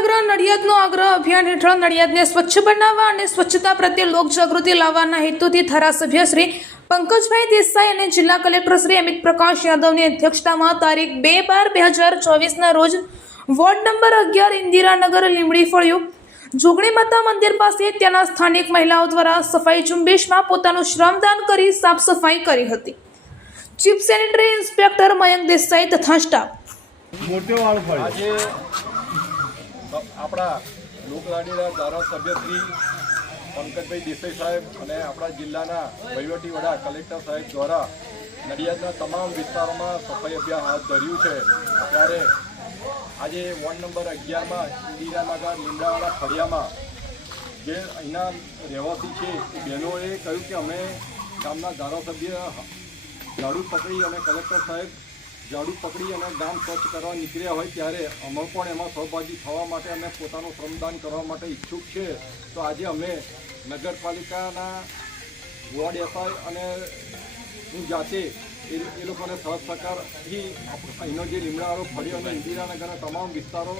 નડિયાદનો આગ્રહ અભિયાન હેઠળ નડિયાદને સ્વચ્છ બનાવવા અને સ્વચ્છતા પ્રત્યે લોકજાગૃતિ લાવવાના હેતુથી ધારાસભ્ય શ્રી પંકજભાઈ દેસાઈ અને જિલ્લા કલેક્ટર શ્રી અમિત પ્રકાશ યાદવની અધ્યક્ષતામાં તારીખ બે બાર બે હજાર ચોવીસના રોજ વોર્ડ નંબર અગિયાર ઇન્દિરાનગર લીમડી ફળિયું જોગણી માતા મંદિર પાસે ત્યાંના સ્થાનિક મહિલાઓ દ્વારા સફાઈ ઝુંબેશમાં પોતાનું શ્રમદાન કરી સાફ સફાઈ કરી હતી. Chief sanitary inspector Mayank Desai તથા સ્ટાફ. મોટો વાળ ફળ આજે આપણા લોકલાડીના ધારાસભ્ય શ્રી પંકજભાઈ દેસાઈ સાહેબ અને આપણા જિલ્લાના વહીવટી વડા કલેક્ટર સાહેબ દ્વારા નડિયાદના તમામ વિસ્તારોમાં સફાઈ અભિયાન હાથ ધર્યું છે. ત્યારે આજે વોર્ડ નંબર અગિયારમાં ઇન્દિરાનગર લીમડાવાળા ફળિયામાં જે અહીંના રહેવાસી છે, એ બહેનોએ કહ્યું કે અમે ગામના ધારાસભ્ય ઝાડુ પકડી અને કલેક્ટર સાહેબ ઝાડુ પકડી અને ગામ સ્વચ્છ કરવા નીકળ્યા હોય ત્યારે અમે પણ એમાં સહભાગી થવા માટે અમે પોતાનું શ્રમદાન કરવા માટે ઈચ્છુક છે. તો આજે અમે નગરપાલિકાના વોર્ડ એસઆઈ અને હું જાતે એ લોકોને સહ સહકારથી અહીંનો જે લીમડાવાળો ફળિયો અને ઇન્દિરાનગરના તમામ વિસ્તારો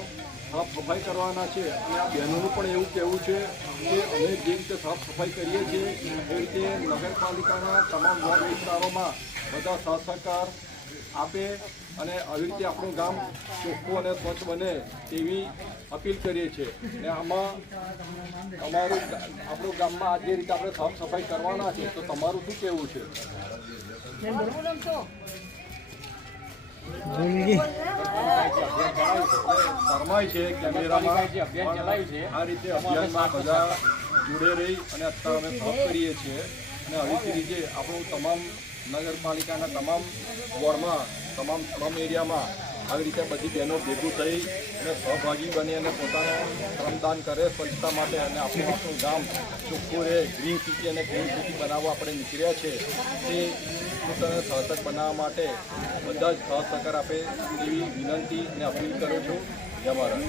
સાફ સફાઈ કરવાના છે. અને આ બહેનોનું પણ એવું કહેવું છે કે અમે જે રીતે સાફ સફાઈ કરીએ છીએ, એ રીતે નગરપાલિકાના તમામ વોર્ડ વિસ્તારોમાં બધા સાથ સહકાર આપે અને આવી રીતે આપણું ગામ ચોખ્ખું અને સ્વચ્છ બને તેવી અપીલ કરીએ છીએ. અને આમાં અમારું આપણું ગામમાં આ જે રીતે આપણે સાફ સફાઈ કરવાના છે તો તમારું શું કહેવું છે? ફરમાય છે કેમેરામાં આ રીતે અભિયાનમાં બધા જોડે રહી અને અત્યારે અમે કરીએ છીએ. અને આવી રીતે આપણું તમામ નગરપાલિકાના તમામ વોર્ડમાં, તમામ સ્લમ એરિયામાં આવી રીતે બધી બહેનો ભેગું થઈ અને સહભાગી બની અને પોતાનું શ્રમદાન કરે, સ્વચ્છતા માટે. અને આપણું આપણું ગામ ચોખ્ખું રહે. ગ્રીન સિટી અને ગ્રીન સિટી બનાવવા આપણે નીકળ્યા છે. તે પોતાને સાર્થક બનાવવા માટે બધા જ સહ સહકાર આપે તેવી વિનંતી અને અપીલ કરું છું. જય મહારાજ